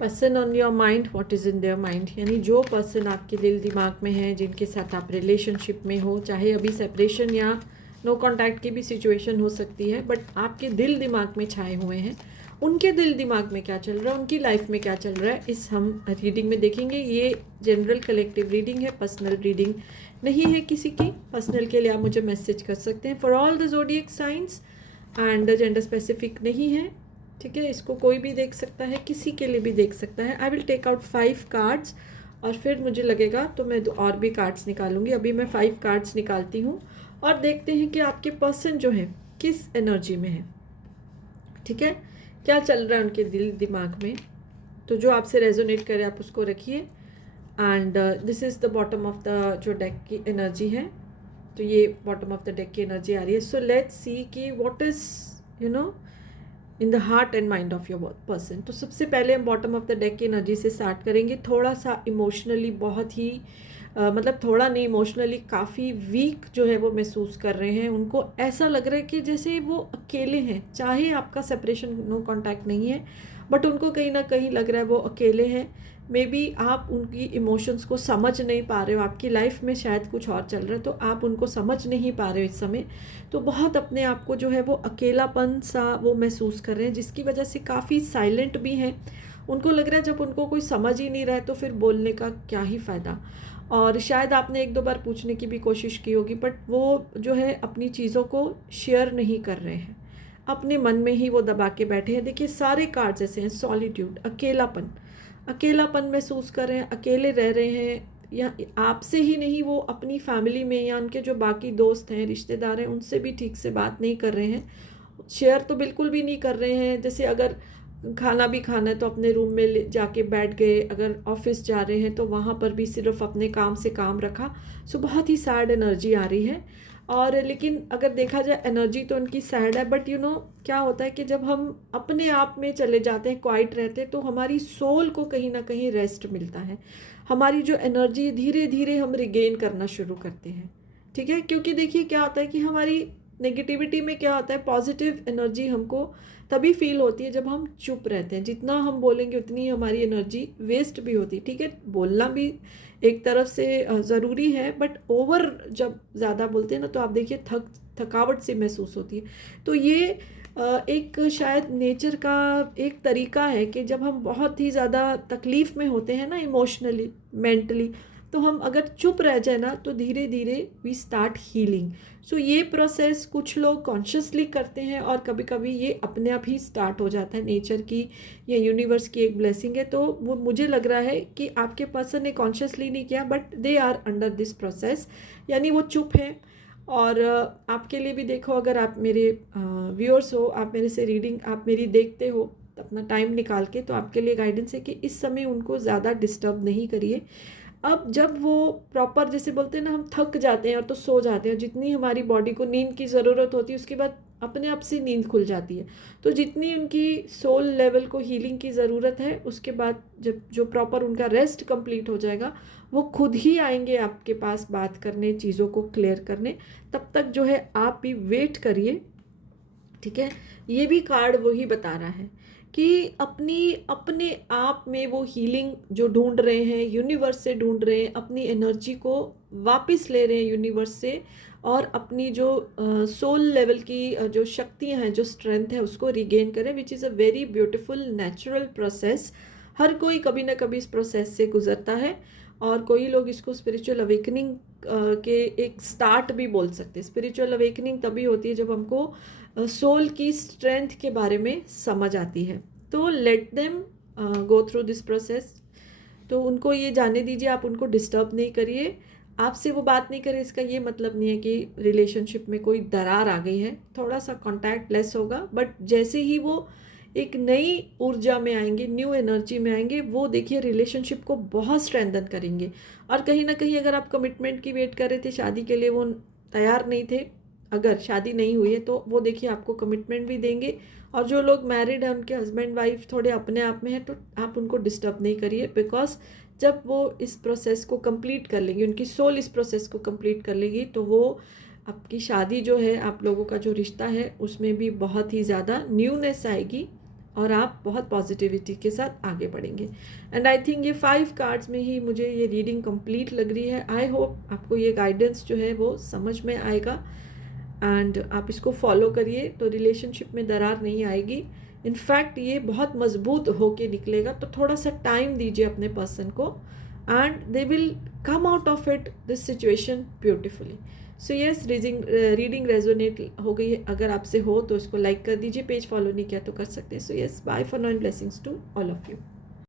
Person on your mind, what is in their mind, यानी जो person आपके दिल दिमाग में है, जिनके साथ आप रिलेशनशिप में हो, चाहे अभी सेपरेशन या नो कांटेक्ट की भी सिचुएशन हो सकती है, बट आपके दिल दिमाग में छाए हुए हैं, उनके दिल दिमाग में क्या चल रहा है, उनकी लाइफ में क्या चल रहा है, इस हम रीडिंग में देखेंगे। ये जनरल कलेक्टिव रीडिंग है, पर्सनल रीडिंग नहीं है किसी की। पर्सनल के लिए आप मुझे मैसेज कर सकते हैं for all the zodiac science, and gender specific नहीं है, ठीक है। इसको कोई भी देख सकता है, किसी के लिए भी देख सकता है। I will take out 5 cards और फिर मुझे लगेगा तो मैं और भी कार्ड्स निकालूंगी। अभी मैं 5 कार्ड्स निकालती हूँ और देखते हैं कि आपके पर्सन जो है किस एनर्जी में है, ठीक है, क्या चल रहा है उनके दिल दिमाग में। तो जो आपसे रेजोनेट करे आप उसको रखिए। And this is the bottom of the जो डेक की एनर्जी है, तो ये बॉटम ऑफ द डेक की एनर्जी आ रही है। सो लेट्स सी कि what is in the heart and mind of your person. तो सबसे पहले हम बॉटम ऑफ द डेक की एनर्जी से स्टार्ट करेंगे। थोड़ा सा इमोशनली बहुत ही मतलब थोड़ा नहीं, इमोशनली काफ़ी वीक जो है वो महसूस कर रहे हैं। उनको ऐसा लग रहा है कि जैसे वो अकेले हैं, चाहे आपका सेपरेशन नो कांटेक्ट नहीं है, बट उनको कहीं ना कहीं लग रहा है वो अकेले हैं। मे बी आप उनकी इमोशंस को समझ नहीं पा रहे हो, आपकी लाइफ में शायद कुछ और चल रहा है तो आप उनको समझ नहीं पा रहे हो इस समय। तो बहुत अपने आप को जो है वो अकेलापन सा वो महसूस कर रहे हैं, जिसकी वजह से काफ़ी साइलेंट भी हैं। उनको लग रहा है जब उनको कोई समझ ही नहीं रहा है तो फिर बोलने का क्या ही फ़ायदा। और शायद आपने 1-2 बार पूछने की भी कोशिश की होगी, बट वो जो है अपनी चीज़ों को शेयर नहीं कर रहे हैं, अपने मन में ही वो दबा के बैठे हैं। देखिए सारे कार्ड्स ऐसे हैं, सॉलिट्यूड, अकेलापन, अकेलापन महसूस कर रहे हैं, अकेले रह रहे हैं। या आपसे ही नहीं, वो अपनी फैमिली में या उनके जो बाकी दोस्त हैं, रिश्तेदार हैं, उनसे भी ठीक से बात नहीं कर रहे हैं, शेयर तो बिल्कुल भी नहीं कर रहे हैं। जैसे अगर खाना भी खाना है तो अपने रूम में जाके बैठ गए, अगर ऑफिस जा रहे हैं तो वहाँ पर भी सिर्फ अपने काम से काम रखा। सो बहुत ही सैड एनर्जी आ रही है। और लेकिन अगर देखा जाए एनर्जी तो उनकी सैड है, बट क्या होता है कि जब हम अपने आप में चले जाते हैं, क्वाइट रहते हैं, तो हमारी सोल को कहीं ना कहीं रेस्ट मिलता है। हमारी जो एनर्जी धीरे धीरे हम रिगेन करना शुरू करते हैं, ठीक है। क्योंकि देखिए क्या होता है कि हमारी नेगेटिविटी में क्या होता है, पॉजिटिव एनर्जी हमको तभी फील होती है जब हम चुप रहते हैं। जितना हम बोलेंगे उतनी हमारी एनर्जी वेस्ट भी होती है, ठीक है। बोलना भी एक तरफ से ज़रूरी है, बट ओवर जब ज़्यादा बोलते हैं ना तो आप देखिए थकावट सी महसूस होती है। तो ये एक शायद नेचर का एक तरीका है कि जब हम बहुत ही ज़्यादा तकलीफ़ में होते हैं ना, इमोशनली, मेंटली, तो हम अगर चुप रह जाए ना तो धीरे धीरे वी स्टार्ट हीलिंग। सो ये प्रोसेस कुछ लोग कॉन्शियसली करते हैं और कभी कभी ये अपने आप ही स्टार्ट हो जाता है। नेचर की या यूनिवर्स की एक ब्लेसिंग है। तो वो मुझे लग रहा है कि आपके पर्सन ने कॉन्शियसली नहीं किया, but they are under this process, यानी वो चुप है। और आपके लिए भी देखो, अगर आप मेरे व्यूअर्स हो, आप मेरे से रीडिंग आप मेरी देखते हो अपना टाइम निकाल के, तो आपके लिए गाइडेंस है कि इस समय उनको ज़्यादा डिस्टर्ब नहीं करिए। अब जब वो प्रॉपर, जैसे बोलते हैं ना, हम थक जाते हैं और तो सो जाते हैं, जितनी हमारी बॉडी को नींद की ज़रूरत होती है उसके बाद अपने आप से नींद खुल जाती है। तो जितनी उनकी सोल लेवल को हीलिंग की ज़रूरत है, उसके बाद जब जो प्रॉपर उनका रेस्ट कंप्लीट हो जाएगा, वो खुद ही आएंगे आपके पास बात करने, चीज़ों को क्लियर करने। तब तक जो है आप भी वेट करिए, ठीक है। ये भी कार्ड वही बता रहा है कि अपने आप में वो हीलिंग जो ढूंढ रहे हैं, यूनिवर्स से ढूंढ रहे हैं, अपनी एनर्जी को वापस ले रहे हैं यूनिवर्स से, और अपनी जो सोल लेवल की जो शक्तियाँ हैं, जो स्ट्रेंथ है, उसको रिगेन करें, which is a very beautiful natural process. हर कोई कभी ना कभी इस प्रोसेस से गुजरता है, और कोई लोग इसको स्पिरिचुअल अवेकनिंग के एक स्टार्ट भी बोल सकते हैं। स्पिरिचुअल अवेकनिंग तभी होती है जब हमको सोल की स्ट्रेंथ के बारे में समझ आती है। तो let them go through this process. तो उनको ये जाने दीजिए, आप उनको डिस्टर्ब नहीं करिए। आपसे वो बात नहीं करे इसका ये मतलब नहीं है कि रिलेशनशिप में कोई दरार आ गई है। थोड़ा सा कांटेक्ट लेस होगा, बट जैसे ही वो एक नई ऊर्जा में आएंगे, न्यू एनर्जी में आएंगे, वो देखिए रिलेशनशिप को बहुत स्ट्रेंथन करेंगे। और कहीं ना कहीं अगर आप कमिटमेंट की वेट कर रहे थे, शादी के लिए वो तैयार नहीं थे, अगर शादी नहीं हुई है तो वो देखिए आपको कमिटमेंट भी देंगे। और जो लोग मैरिड हैं, उनके हस्बैंड वाइफ थोड़े अपने आप में है, तो आप उनको डिस्टर्ब नहीं करिए, बिकॉज जब वो इस प्रोसेस को कंप्लीट कर लेंगी, उनकी सोल इस प्रोसेस को कंप्लीट कर लेगी, तो वो आपकी शादी जो है, आप लोगों का जो रिश्ता है, उसमें भी बहुत ही ज़्यादा न्यूनेस आएगी, और आप बहुत पॉजिटिविटी के साथ आगे बढ़ेंगे। एंड आई थिंक ये 5 कार्ड्स में ही मुझे ये रीडिंग कंप्लीट लग रही है। आई होप आपको ये गाइडेंस जो है वो समझ में आएगा एंड आप इसको फॉलो करिए तो रिलेशनशिप में दरार नहीं आएगी। इनफैक्ट ये बहुत मजबूत होके निकलेगा। तो थोड़ा सा टाइम दीजिए अपने पर्सन को and they will come out of it this situation beautifully. So yes, reading resonate हो गई है। अगर आपसे हो तो इसको लाइक कर दीजिए, पेज फॉलो नहीं किया तो कर सकते हैं। So yes, bye for now and blessings to all of you.